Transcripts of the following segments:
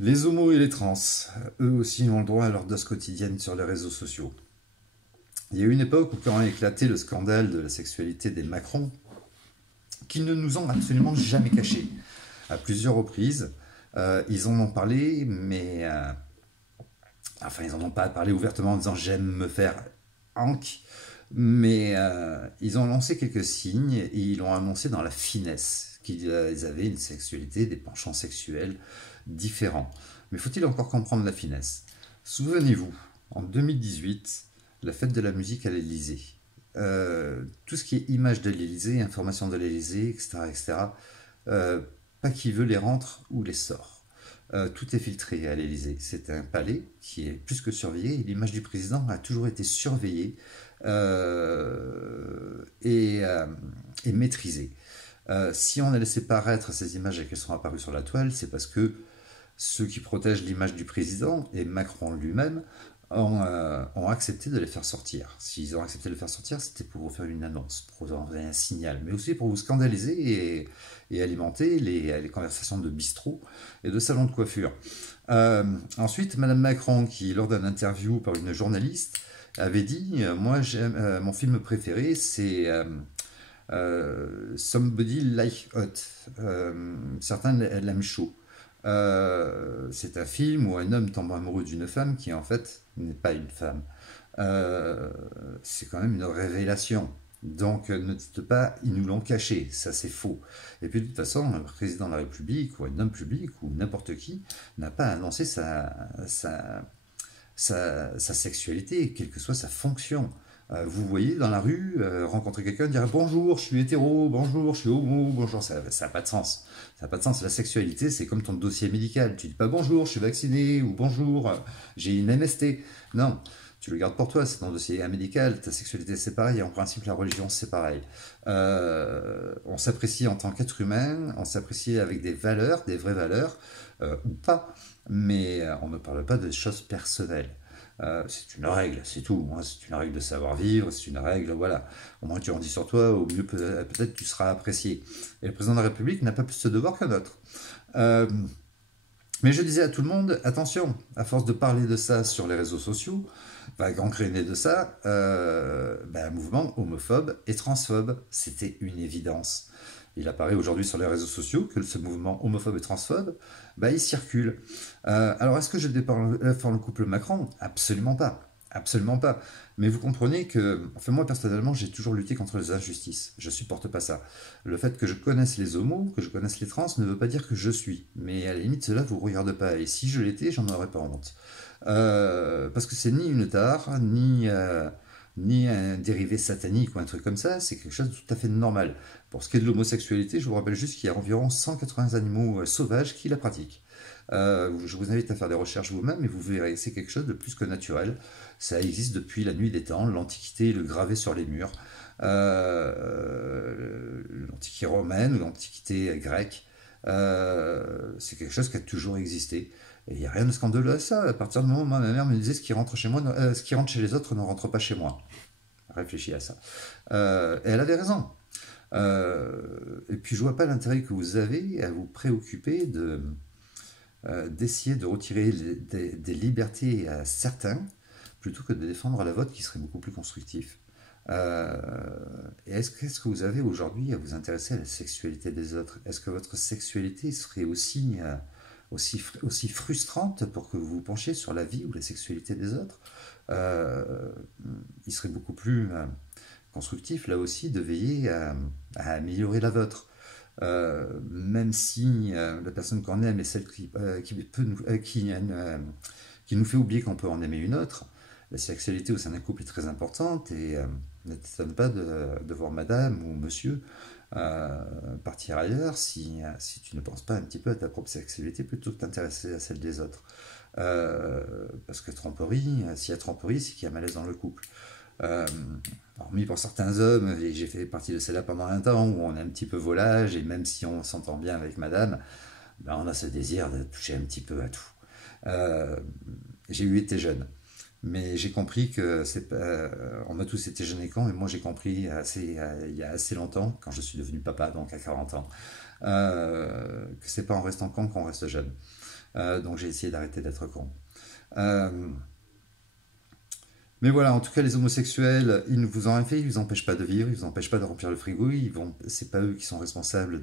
Les homos et les trans, eux aussi ont le droit à leur dose quotidienne sur les réseaux sociaux. Il y a eu une époque où quand a éclaté le scandale de la sexualité des Macron, qu'ils ne nous ont absolument jamais caché. À plusieurs reprises, ils en ont parlé, mais enfin, ils n'en ont pas parlé ouvertement en disant j'aime me faire hank, mais ils ont lancé quelques signes et ils l'ont annoncé dans la finesse qu'ils avaient une sexualité, des penchants sexuels différents. Mais faut-il encore comprendre la finesse? Souvenez-vous, en 2018, la fête de la musique à l'Elysée. Tout ce qui est image de l'Elysée, information de l'Elysée, etc., etc., euh, pas qui veut les rentre ou les sort. Tout est filtré à l'Elysée. C'est un palais qui est plus que surveillé. L'image du président a toujours été surveillée et maîtrisée. Si on a laissé paraître ces images et qu'elles sont apparues sur la toile, c'est parce que ceux qui protègent l'image du président et Macron lui-même ont accepté de les faire sortir. S'ils ont accepté de les faire sortir, c'était pour vous faire une annonce, pour vous envoyer un signal, mais aussi pour vous scandaliser et alimenter les conversations de bistrot et de salons de coiffure. Ensuite, Madame Macron, qui lors d'une interview par une journaliste, avait dit moi, mon film préféré, c'est Somebody Like Hot. Certains l'aiment chaud. C'est un film où un homme tombe amoureux d'une femme qui en fait n'est pas une femme. Euh, c'est quand même une révélation. Donc ne dites pas ils nous l'ont caché, ça c'est faux. Et puis de toute façon, un président de la République ou un homme public ou n'importe qui n'a pas annoncé sa sexualité, quelle que soit sa fonction. Vous voyez dans la rue, rencontrer quelqu'un, dire bonjour, je suis hétéro, bonjour, je suis homo, bonjour, ça n'a pas de sens. Ça n'a pas de sens. La sexualité, c'est comme ton dossier médical. Tu dis pas bonjour, je suis vacciné, ou bonjour, j'ai une MST. Non, tu le gardes pour toi, c'est ton dossier médical. Ta sexualité, c'est pareil. Et en principe, la religion, c'est pareil. On s'apprécie en tant qu'être humain, on s'apprécie avec des valeurs, des vraies valeurs, ou pas. Mais on ne parle pas de choses personnelles. C'est une règle, c'est tout. Hein. C'est une règle de savoir-vivre, c'est une règle, voilà. Au moins tu en dis sur toi, au mieux peut-être tu seras apprécié. Et le président de la République n'a pas plus de devoir qu'un autre. Euh, mais je disais à tout le monde, attention, à force de parler de ça sur les réseaux sociaux, va gangréner de ça un mouvement homophobe et transphobe. C'était une évidence. Il apparaît aujourd'hui sur les réseaux sociaux que ce mouvement homophobe et transphobe, il circule. Alors, est-ce que je défends le couple Macron? Absolument pas. Absolument pas. Mais vous comprenez que, enfin moi personnellement, j'ai toujours lutté contre les injustices. Je supporte pas ça. Le fait que je connaisse les homos, que je connaisse les trans, ne veut pas dire que je suis. Mais à la limite, cela vous regarde pas. Et si je l'étais, j'en aurais pas honte. Parce que c'est ni une tare, ni un dérivé satanique ou un truc comme ça, c'est quelque chose de tout à fait normal. Pour ce qui est de l'homosexualité, je vous rappelle juste qu'il y a environ 180 animaux sauvages qui la pratiquent. Je vous invite à faire des recherches vous-même et vous verrez, c'est quelque chose de plus que naturel. Ça existe depuis la nuit des temps, l'Antiquité le gravé sur les murs, l'Antiquité romaine, l'Antiquité grecque. C'est quelque chose qui a toujours existé. Et il n'y a rien de scandaleux à ça. À partir du moment où ma mère me disait ce qui rentre chez moi, ce qui rentre chez les autres ne rentre pas chez moi. Réfléchis à ça. Et elle avait raison. Et puis je vois pas l'intérêt que vous avez à vous préoccuper d'essayer de retirer des libertés à certains plutôt que de défendre la vôtre qui serait beaucoup plus constructif. Euh, et est-ce que vous avez aujourd'hui à vous intéresser à la sexualité des autres? Est-ce que votre sexualité serait aussi frustrante pour que vous vous penchiez sur la vie ou la sexualité des autres? euh, il serait beaucoup plus constructif là aussi de veiller à améliorer la vôtre. Même si la personne qu'on aime est celle qui nous fait oublier qu'on peut en aimer une autre, la sexualité au sein d'un couple est très importante et ne t'étonne pas de voir madame ou monsieur partir ailleurs si tu ne penses pas un petit peu à ta propre sexualité plutôt que t'intéresser à celle des autres. Parce que tromperie, s'il y a tromperie, c'est qu'il y a malaise dans le couple. Euh, Hormis pour certains hommes, et j'ai fait partie de celle-là pendant un temps où on est un petit peu volage, et même si on s'entend bien avec madame, on a ce désir de toucher un petit peu à tout. Euh, j'ai eu été jeune, mais j'ai compris que c'est pas, on a tous été jeunes et cons, et moi j'ai compris il y a assez longtemps, quand je suis devenu papa, donc à 40 ans, que c'est pas en restant con qu'on reste jeune. Donc j'ai essayé d'arrêter d'être con. Euh, mais voilà, en tout cas, les homosexuels, ils ne vous en rien fait, ils vous empêchent pas de vivre, ils vous empêchent pas de remplir le frigo, c'est pas eux qui sont responsables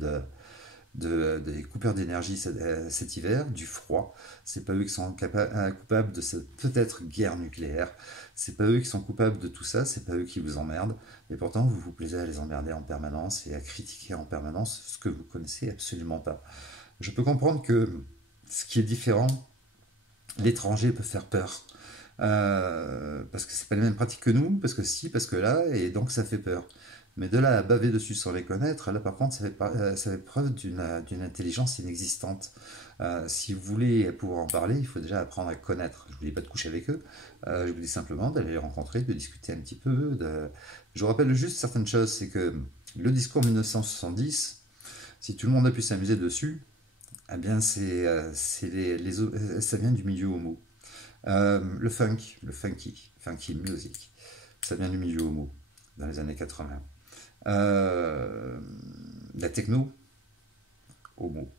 des coupures d'énergie cet hiver, du froid. C'est pas eux qui sont coupables de cette peut-être guerre nucléaire. C'est pas eux qui sont coupables de tout ça. C'est pas eux qui vous emmerdent. Et pourtant, vous vous plaisez à les emmerder en permanence et à critiquer en permanence ce que vous connaissez absolument pas. Je peux comprendre que ce qui est différent, l'étranger peut faire peur. Parce que c'est pas les mêmes pratiques que nous, parce que si, parce que là, et donc ça fait peur. Mais de là à baver dessus sans les connaître, là par contre, ça fait preuve d'une intelligence inexistante. Si vous voulez pouvoir en parler, il faut déjà apprendre à connaître. Je ne vous dis pas de coucher avec eux, je vous dis simplement d'aller les rencontrer, de discuter un petit peu. Je vous rappelle juste certaines choses, c'est que le discours 1970, si tout le monde a pu s'amuser dessus, eh bien ça vient du milieu homo. Le funk, funky music, ça vient du milieu homo dans les années 80. La techno, homo.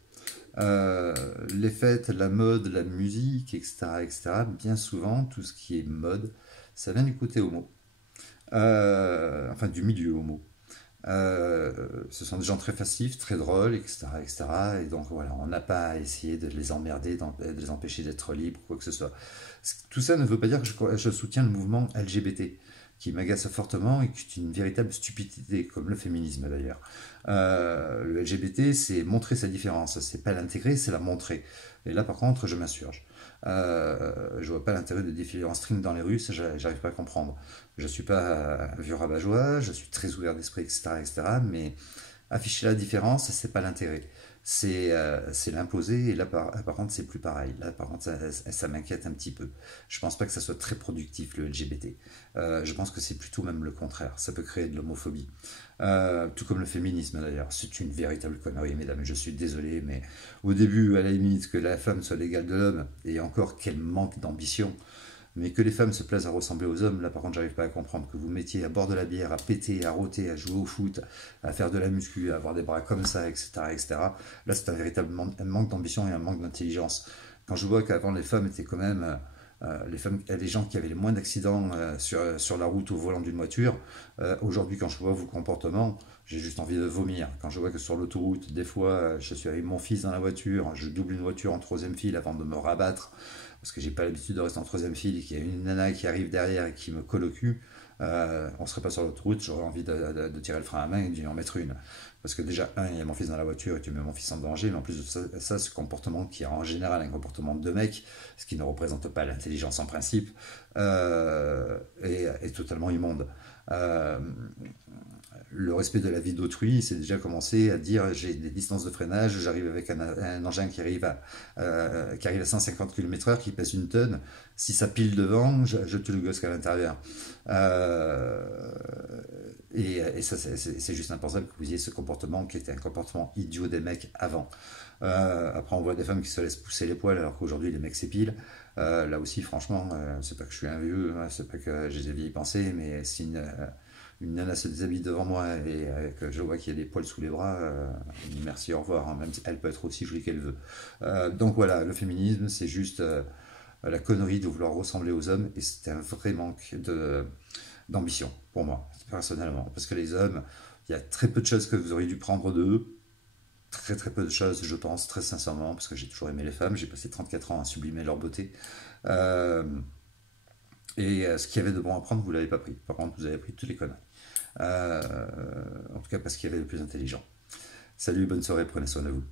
Les fêtes, la mode, la musique, etc., etc. Bien souvent, tout ce qui est mode, ça vient du côté homo. Enfin, du milieu homo. Ce sont des gens très facifs, très drôles, etc., etc. Et donc voilà, on n'a pas à essayer de les emmerder, de les empêcher d'être libres, quoi que ce soit. Tout ça ne veut pas dire que je soutiens le mouvement LGBT, qui m'agace fortement et qui est une véritable stupidité, comme le féminisme d'ailleurs. Le LGBT, c'est montrer sa différence, c'est pas l'intégrer, c'est la montrer. Et là, par contre, je m'insurge. Je vois pas l'intérêt de défiler en string dans les rues, ça j'arrive pas à comprendre. Je suis pas un vieux rabat-joie, je suis très ouvert d'esprit, etc., etc. Mais afficher la différence, c'est pas l'intérêt. C'est l'imposer, et là par contre c'est plus pareil. Là par contre ça m'inquiète un petit peu. Je pense pas que ça soit très productif le LGBT. Je pense que c'est plutôt même le contraire. Ça peut créer de l'homophobie. Tout comme le féminisme d'ailleurs. C'est une véritable connerie, mesdames. Je suis désolé, mais au début, à la limite, que la femme soit l'égale de l'homme, et encore qu'elle manque d'ambition, mais que les femmes se plaisent à ressembler aux hommes, là par contre, j'arrive pas à comprendre. Que vous mettiez à boire de la bière, à péter, à rôter, à jouer au foot, à faire de la muscu, à avoir des bras comme ça, etc., etc. Là, c'est un véritable manque d'ambition et un manque d'intelligence. Quand je vois qu'avant, les femmes étaient quand même les gens qui avaient les moins d'accidents sur la route au volant d'une voiture, aujourd'hui, quand je vois vos comportements, j'ai juste envie de vomir. Quand je vois que sur l'autoroute, des fois, je suis avec mon fils dans la voiture, je double une voiture en troisième file avant de me rabattre, parce que j'ai pas l'habitude de rester en troisième file et qu'il y a une nana qui arrive derrière et qui me colle au cul, on serait pas sur l'autoroute, j'aurais envie de tirer le frein à main et d'y en mettre une. Parce que déjà, il y a mon fils dans la voiture et tu mets mon fils en danger, mais en plus de ça, ce comportement qui est en général un comportement de mec, ce qui ne représente pas l'intelligence en principe, est totalement immonde. Euh, le respect de la vie d'autrui, c'est déjà commencé à dire j'ai des distances de freinage, j'arrive avec un engin qui arrive à 150 km/h, qui pèse une tonne. Si ça pile devant, je tue le gosse qu'à l'intérieur. Euh, et ça, c'est juste impensable que vous ayez ce comportement qui était un comportement idiot des mecs avant. Après, on voit des femmes qui se laissent pousser les poils alors qu'aujourd'hui les mecs s'épilent. Là aussi, franchement, c'est pas que je suis un vieux, c'est pas que j'ai des vieilles pensées, mais si une nana se déshabille devant moi et que je vois qu'il y a des poils sous les bras, merci, au revoir, hein, même si elle peut être aussi jolie qu'elle veut. Donc voilà, le féminisme, c'est juste la connerie de vouloir ressembler aux hommes, et c'est un vrai manque d'ambition pour moi, personnellement. Parce que les hommes, il y a très peu de choses que vous auriez dû prendre d'eux, très très peu de choses, je pense, très sincèrement, parce que j'ai toujours aimé les femmes, j'ai passé 34 ans à sublimer leur beauté. Euh, ce qu'il y avait de bon à prendre, vous ne l'avez pas pris. Par contre, vous avez pris toutes les conneries. En tout cas, parce qu'il y avait le plus intelligent. Salut, bonne soirée, prenez soin de vous.